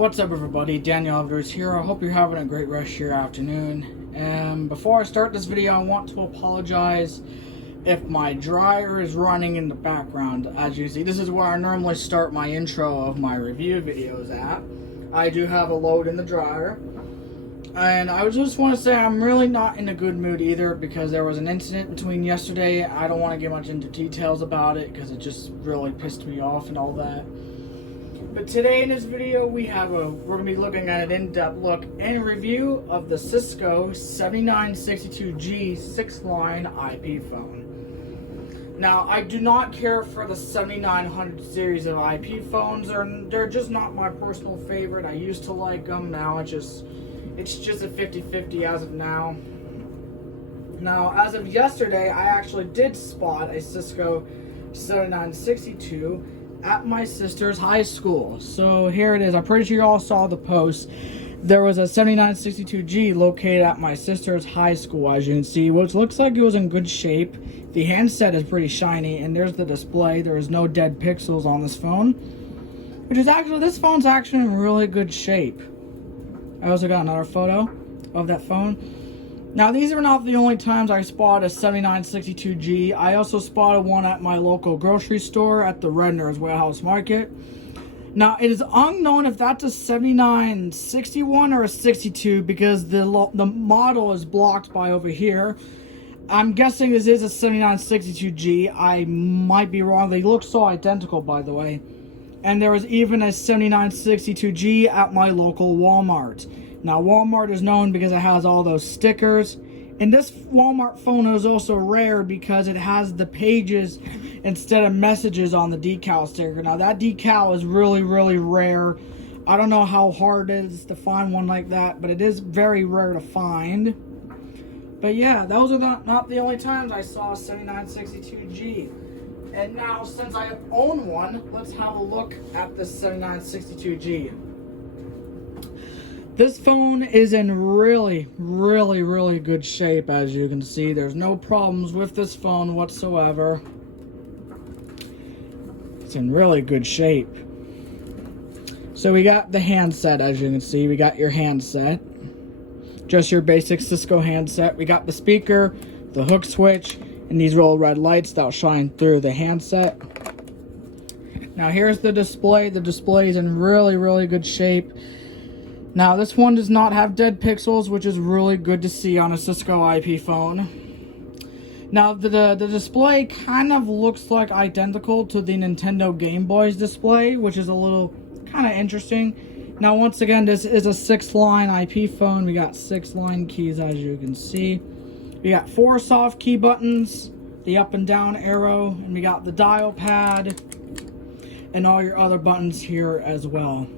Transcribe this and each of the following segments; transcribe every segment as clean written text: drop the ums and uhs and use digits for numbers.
What's up, everybody? Daniel Alvarez here. I hope you're having a great rest of your afternoon. And before I start this video, I want to apologize if my dryer is running in the background. As you see, this is where I normally start my intro of my review videos at. I do have a load in the dryer. And I just want to say I'm really not in a good mood either, because there was an incident between yesterday. I don't want to get much into details about it because it just really pissed me off and all that. But today in this video we're going to be looking at an in-depth look and review of the Cisco 7962G 6-line IP phone. Now, I do not care for the 7900 series of IP phones. They're just not my personal favorite. I used to like them. Now it's just a 50-50 as of now. Now, as of yesterday, I actually did spot a Cisco 7962 at my sister's high school. So here it is. I'm pretty sure you all saw the post. There was a 7962G located at my sister's high school, as you can see, which looks like it was in good shape. The handset is pretty shiny, and there's the display. There is no dead pixels on this phone, this phone's actually in really good shape. I also got another photo of that phone. Now, these are not the only times I spotted a 7962G. I also spotted one at my local grocery store at the Redner's Warehouse Market. Now, it is unknown if that's a 7961 or a 62 because the model is blocked by over here. I'm guessing this is a 7962G. I might be wrong. They look so identical, by the way. And there was even a 7962G at my local Walmart. Now, Walmart is known because it has all those stickers. And this Walmart phone is also rare because it has the pages instead of messages on the decal sticker. Now, that decal is really, really rare. I don't know how hard it is to find one like that, but it is very rare to find. But yeah, those are not the only times I saw a 7962G. And now, since I own one, let's have a look at this 7962G. This phone is in really, really, really good shape, as you can see. There's no problems with this phone whatsoever. It's in really good shape. So we got the handset, as you can see. We got your handset. Just your basic Cisco handset. We got the speaker, the hook switch, and these little red lights that'll shine through the handset. Now here's the display. The display is in really, really good shape. Now this one does not have dead pixels, which is really good to see on a Cisco IP phone. Now the display kind of looks like identical to the Nintendo Game Boy's display, which is a little kind of interesting. Now once again, this is a 6-line IP phone. We got 6-line keys, as you can see. We got 4 soft key buttons, the up and down arrow, and we got the dial pad and all your other buttons here as well.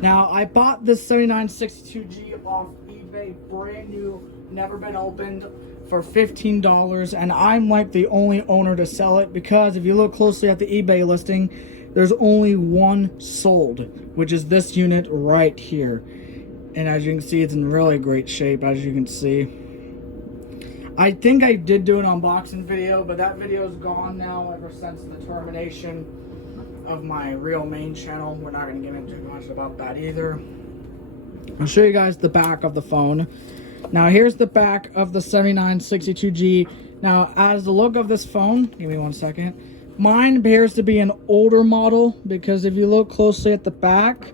Now, I bought this 7962G off eBay, brand new, never been opened, for $15, and I'm like the only owner to sell it because if you look closely at the eBay listing, there's only one sold, which is this unit right here. And as you can see, it's in really great shape, as you can see. I think I did do an unboxing video, but that video is gone now ever since the termination of my real main channel. We're not going to get into much about that either. I'll show you guys the back of the phone. Now here's the back of the 7962G. Now, as the look of this phone, give me one second. Mine appears to be an older model because if you look closely at the back,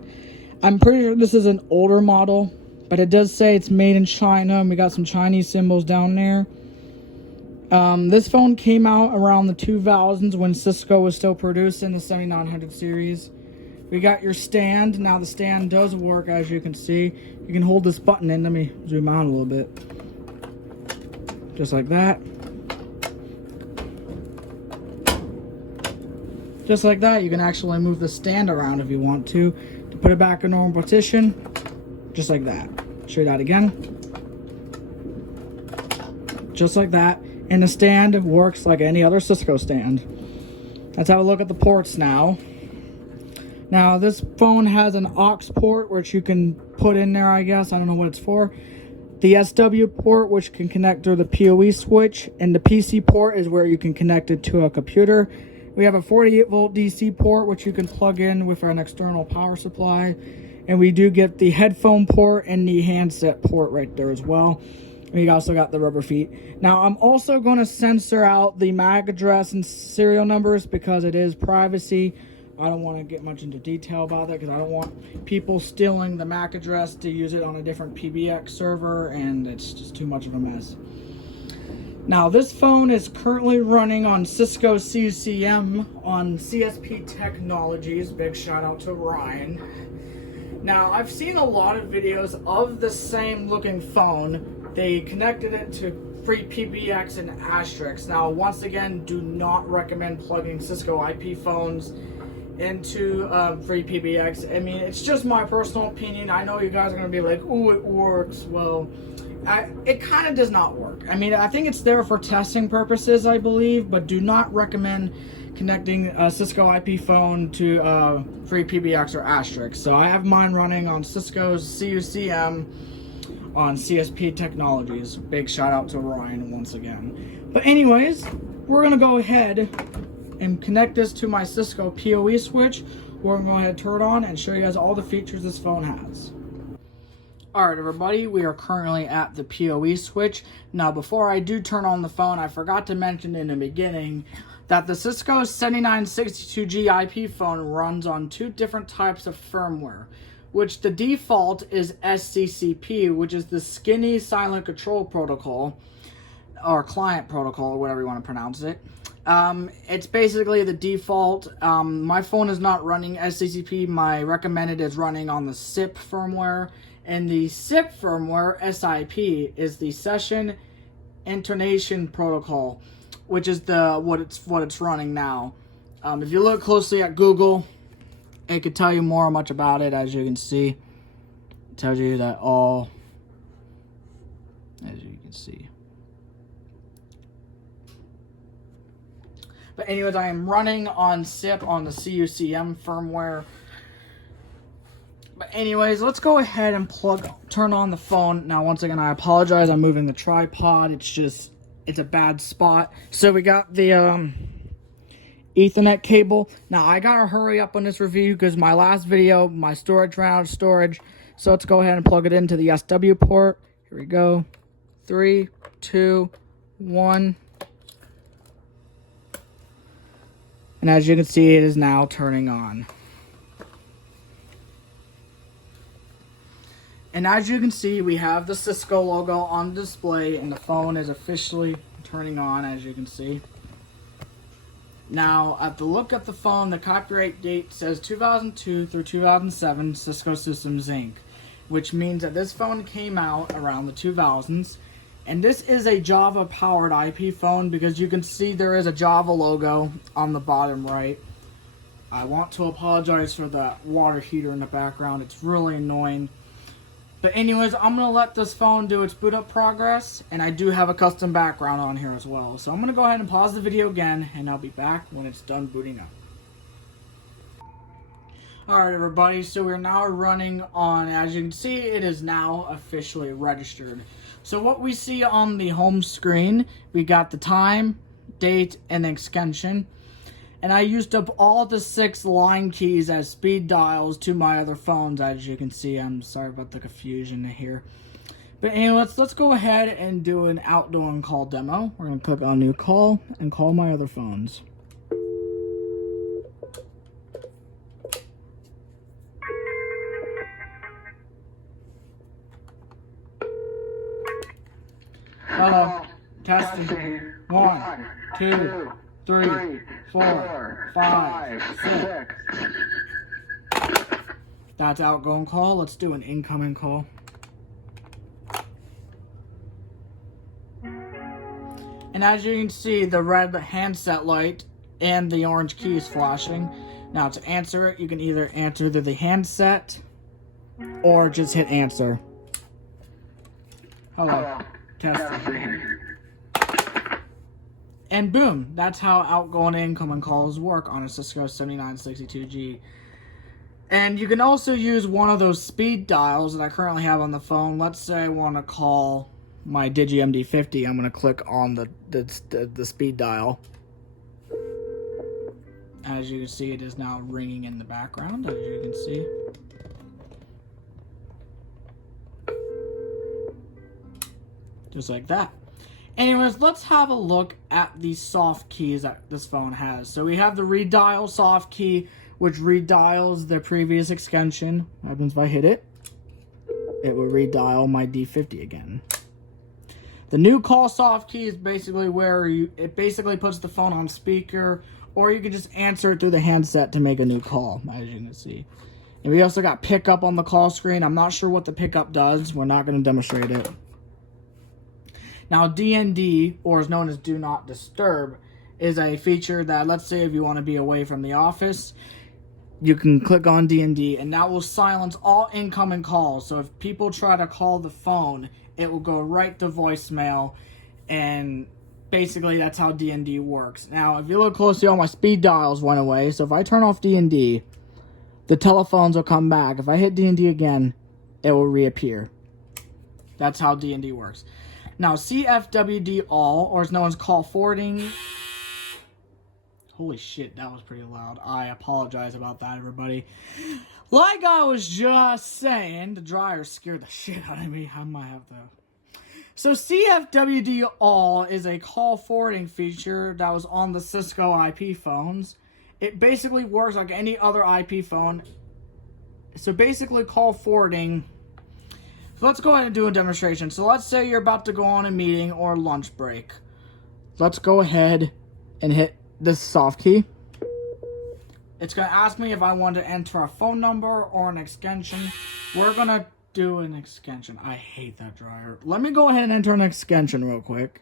I'm pretty sure this is an older model, but it does say it's made in China, and we got some Chinese symbols down there. This phone came out around the 2000s when Cisco was still producing the 7900 series. We got your stand. Now the stand does work, as you can see. You can hold this button in. Let me zoom out a little bit. Just like that. Just like that, you can actually move the stand around if you want to put it back in normal position. Just like that. Show you that again. Just like that. And the stand works like any other Cisco stand. Let's have a look at the ports now. Now, this phone has an aux port, which you can put in there, I guess. I don't know what it's for. The SW port, which can connect through the PoE switch. And the PC port is where you can connect it to a computer. We have a 48 volt DC port, which you can plug in with an external power supply. And we do get the headphone port and the handset port right there as well. We also got the rubber feet. Now, I'm also going to censor out the MAC address and serial numbers because it is privacy. I don't want to get much into detail about that because I don't want people stealing the MAC address to use it on a different PBX server, and it's just too much of a mess. Now, this phone is currently running on Cisco CUCM on CSP Technologies. Big shout out to Ryan. Now, I've seen a lot of videos of the same looking phone. They connected it to free PBX and Asterisk. Now, once again, do not recommend plugging Cisco IP phones into free PBX. I mean, it's just my personal opinion. I know you guys are going to be like, oh, it works. Well, it kind of does not work. I mean, I think it's there for testing purposes, I believe, but do not recommend connecting a Cisco IP phone to free PBX or Asterisk. So I have mine running on Cisco's CUCM on CSP Technologies. Big shout out to Ryan once again. But anyways, we're going to go ahead and connect this to my Cisco PoE switch. We're going to turn it on and show you guys all the features this phone has. Alright everybody, we are currently at the PoE switch. Now before I do turn on the phone, I forgot to mention in the beginning that the Cisco 7962G IP phone runs on two different types of firmware, which the default is SCCP, which is the Skinny Silent Control Protocol, or Client Protocol, or whatever you want to pronounce it. It's basically the default. My phone is not running SCCP. My recommended is running on the SIP firmware. And the SIP firmware, SIP, is the Session Intonation Protocol, which is what it's running now. If you look closely at Google, it could tell you much about it. As you can see, it tells you that all, as you can see. But anyways, I am running on SIP on the CUCM firmware. But anyways, let's go ahead and turn on the phone. Now, once again, I apologize. I'm moving the tripod. It's a bad spot. So we got the Ethernet cable. Now, I gotta hurry up on this review because my last video, my storage ran out of storage. So let's go ahead and plug it into the SW port. Here we go. 3, 2, 1. And as you can see, it is now turning on. And as you can see, we have the Cisco logo on display, and the phone is officially turning on, as you can see. Now, at the look at the phone, the copyright date says 2002 through 2007 Cisco Systems Inc., which means that this phone came out around the 2000s. And this is a Java-powered IP phone because you can see there is a Java logo on the bottom right. I want to apologize for the water heater in the background. It's really annoying. But anyways, I'm going to let this phone do its boot up progress, and I do have a custom background on here as well. So I'm going to go ahead and pause the video again, and I'll be back when it's done booting up. Alright everybody, so we're now running on, as you can see, it is now officially registered. So what we see on the home screen, we got the time, date, and extension. And I used up all of the 6 line keys as speed dials to my other phones, as you can see. I'm sorry about the confusion here. But anyway, let's go ahead and do an outgoing call demo. We're going to click on new call and call my other phones. Hello. Testing. 1, 2, 3, 4, 5, 6. That's outgoing call. Let's do an incoming call. And as you can see, the red handset light and the orange key is flashing. Now to answer it, you can either answer through the handset or just hit answer. Hello. Testing. And boom, that's how outgoing and incoming calls work on a Cisco 7962G. And you can also use one of those speed dials that I currently have on the phone. Let's say I want to call my Digi MD50. I'm going to click on the speed dial. As you can see, it is now ringing in the background, as you can see. Just like that. Anyways, let's have a look at the soft keys that this phone has. So we have the redial soft key, which redials the previous extension. What happens if I hit it? It will redial my D50 again. The new call soft key is basically where it basically puts the phone on speaker, or you can just answer it through the handset to make a new call, as you can see. And we also got pickup on the call screen. I'm not sure what the pickup does. We're not going to demonstrate it. Now, DND, or is known as Do Not Disturb, is a feature that, let's say if you want to be away from the office, you can click on DND, and that will silence all incoming calls. So if people try to call the phone, it will go right to voicemail, and basically that's how DND works. Now, if you look closely, all my speed dials went away, so if I turn off DND, the telephones will come back. If I hit DND again, it will reappear. That's how DND works. Now, CFWD all, or is known as call forwarding. Holy shit, that was pretty loud. I apologize about that, everybody. Like I was just saying, the dryer scared the shit out of me. I might have to. So CFWD all is a call forwarding feature that was on the Cisco IP phones. It basically works like any other IP phone. So basically call forwarding. So let's go ahead and do a demonstration. So let's say you're about to go on a meeting or lunch break. Let's go ahead and hit this soft key. It's going to ask me if I want to enter a phone number or an extension. We're going to do an extension. I hate that dryer. Let me go ahead and enter an extension real quick.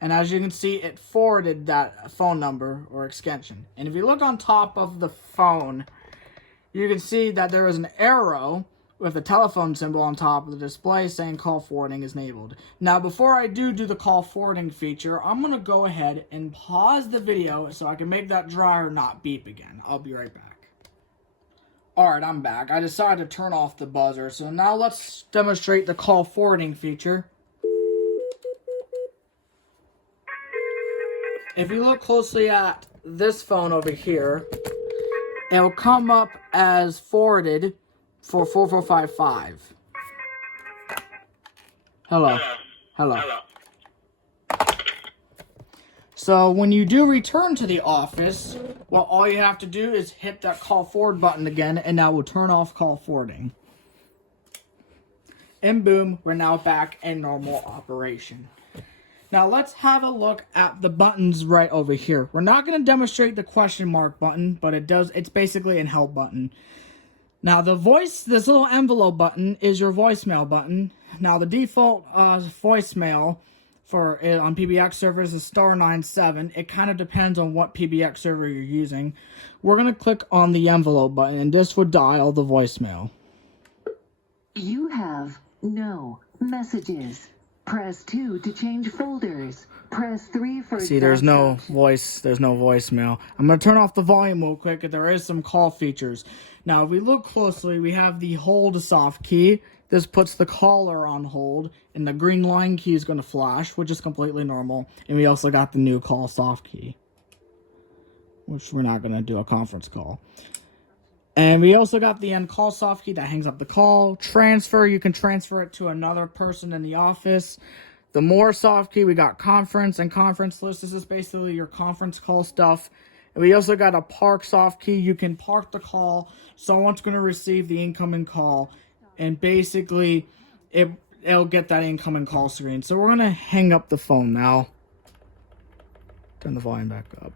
And as you can see, it forwarded that phone number or extension. And if you look on top of the phone, you can see that there is an arrow with a telephone symbol on top of the display saying call forwarding is enabled. Now, before I do the call forwarding feature, I'm going to go ahead and pause the video so I can make that dryer not beep again. I'll be right back. Alright, I'm back. I decided to turn off the buzzer. So now let's demonstrate the call forwarding feature. If you look closely at this phone over here, it will come up as forwarded for 4455. Hello. Hello. So when you do return to the office, well, all you have to do is hit that call forward button again, and that will turn off call forwarding. And boom, we're now back in normal operation. Now let's have a look at the buttons right over here. We're not going to demonstrate the question mark button, but it's basically an help button. Now this little envelope button is your voicemail button. Now the default voicemail on PBX servers is *97. It kind of depends on what PBX server you're using. We're going to click on the envelope button, and this would dial the voicemail. You have no messages. Press 2 to change folders. Press 3 for... See, there's no voicemail. I'm going to turn off the volume real quick. There is some call features. Now, if we look closely, we have the hold soft key. This puts the caller on hold, and the green line key is going to flash, which is completely normal. And we also got the new call soft key, which we're not going to do a conference call. And we also got the end call soft key that hangs up the call. Transfer, you can transfer it to another person in the office. The more soft key, we got conference and conference list. This is basically your conference call stuff. And we also got a park soft key. You can park the call. Someone's going to receive the incoming call. And basically, it'll get that incoming call screen. So we're going to hang up the phone now. Turn the volume back up.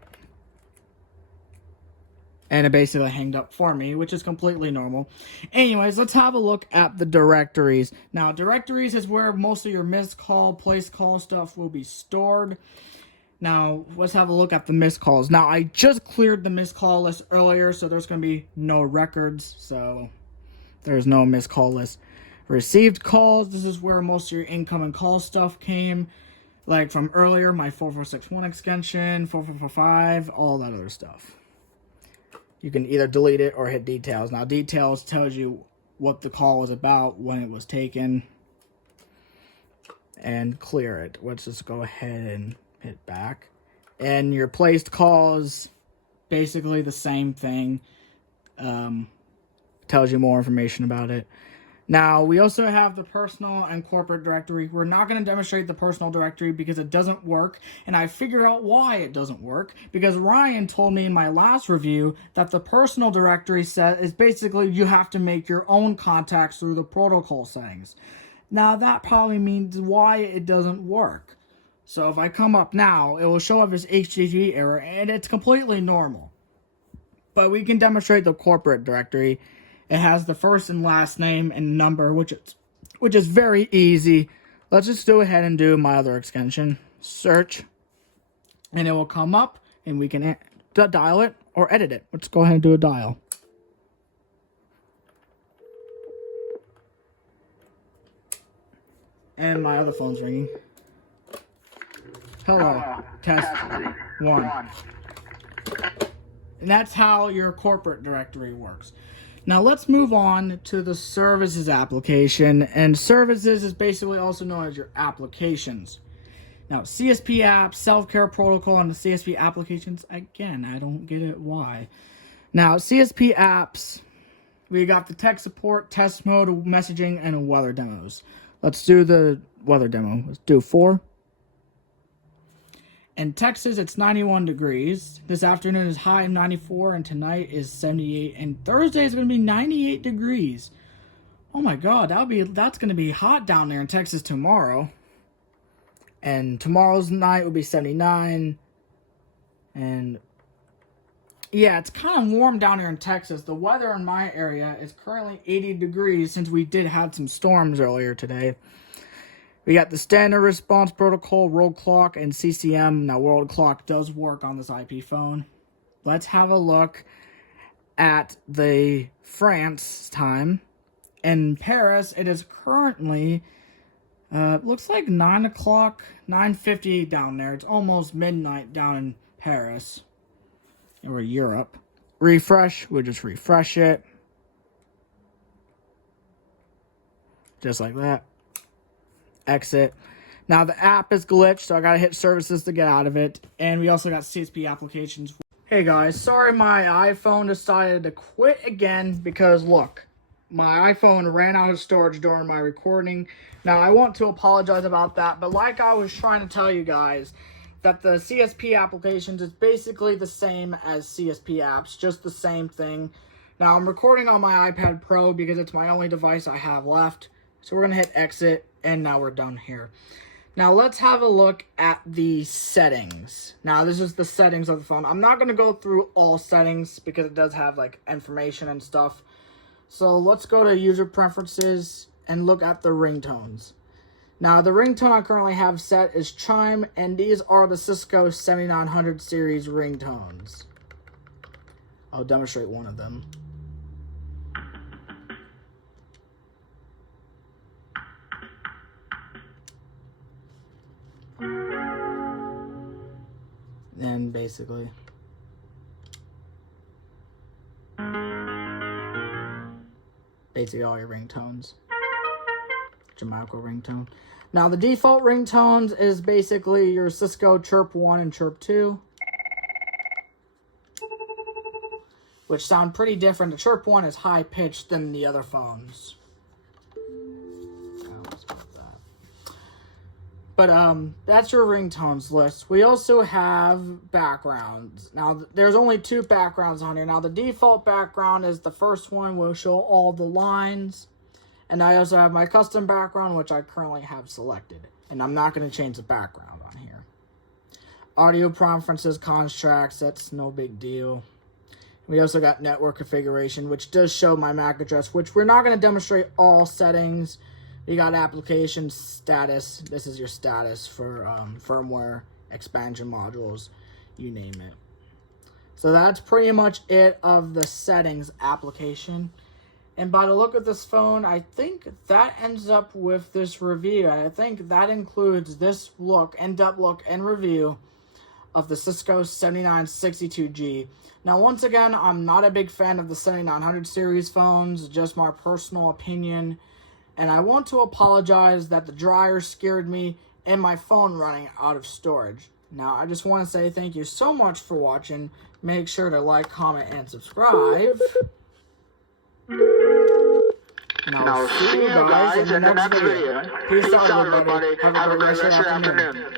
And it basically hanged up for me, which is completely normal. Anyways, let's have a look at the directories. Now, directories is where most of your missed call, place call stuff will be stored. Now, let's have a look at the missed calls. Now, I just cleared the missed call list earlier, so there's going to be no records. So, there's no missed call list. Received calls, this is where most of your incoming call stuff came. Like from earlier, my 4461 extension, 4445, all that other stuff. You can either delete it or hit details. Now, details tells you what the call was about, when it was taken. and clear it. Let's just go ahead and hit back. And your placed calls, basically the same thing. Tells you more information about it. Now, we also have the personal and corporate directory. We're not going to demonstrate the personal directory because it doesn't work, and I figure out why it doesn't work, because Ryan told me in my last review that the personal directory set is basically you have to make your own contacts through the protocol settings. Now, that probably means why it doesn't work. So if I come up now, it will show up as HTTP error, and it's completely normal. But we can demonstrate the corporate directory. It has the first and last name and number, which is very easy. Let's just go ahead and do my other extension, search, and it will come up, and we can dial it or edit it. Let's go ahead and do a dial. And my other phone's ringing. Hello, test 1. And that's how your corporate directory works. Now let's move on to the services application, and services is basically also known as your applications. Now CSP apps, self-care protocol, and the CSP applications, again, I don't get it why. Now CSP apps, we got the tech support, test mode, messaging, and weather demos. Let's do the weather demo. Let's do 4. In Texas, it's 91 degrees. This afternoon is high of 94, and tonight is 78. And Thursday is going to be 98 degrees. Oh my God, that's going to be hot down there in Texas tomorrow. And tomorrow's night will be 79. And yeah, it's kind of warm down here in Texas. The weather in my area is currently 80 degrees since we did have some storms earlier today. We got the standard response protocol, world clock, and CCM. Now, world clock does work on this IP phone. Let's have a look at the France time. In Paris, it is currently, looks like 9 o'clock, 9:50 down there. It's almost midnight down in Paris, or Europe. Refresh, we'll just refresh it. Just like that. Exit. Now the app is glitched, so I gotta hit services to get out of it. And we also got CSP applications. Hey guys, sorry my iPhone decided to quit again because look, my iPhone ran out of storage during my recording. Now I want to apologize about that, but like I was trying to tell you guys, that the CSP applications is basically the same as CSP apps, just the same thing. Now I'm recording on my iPad Pro because it's my only device I have left. So we're going to hit exit, and now we're done here. Now let's have a look at the settings. Now this is the settings of the phone. I'm not going to go through all settings because it does have like information and stuff. So let's go to user preferences and look at the ringtones. Now the ringtone I currently have set is Chime, and these are the Cisco 7900 series ringtones. I'll demonstrate one of them. And basically all your ringtones. Jamaica ringtone. Now the default ringtones is basically your Cisco Chirp 1 and Chirp 2, which sound pretty different. The Chirp 1 is high pitched than the other phones. But that's your ringtones list. We also have backgrounds. Now, there's only 2 backgrounds on here. Now, the default background is the first one will show all the lines. And I also have my custom background, which I currently have selected. And I'm not going to change the background on here. Audio preferences, contracts, that's no big deal. We also got network configuration, which does show my MAC address, which we're not going to demonstrate all settings. You got application status. This is your status for firmware, expansion modules, you name it. So that's pretty much it of the settings application. And by the look of this phone, I think that ends up with this review. I think that includes this look, in-depth look and review of the Cisco 7962G. Now, once again, I'm not a big fan of the 7900 series phones, just my personal opinion. And I want to apologize that the dryer scared me and my phone running out of storage. Now, I just want to say thank you so much for watching. Make sure to like, comment, and subscribe. And I'll see you guys in the next video. Peace out, everybody. Have a great rest of your afternoon.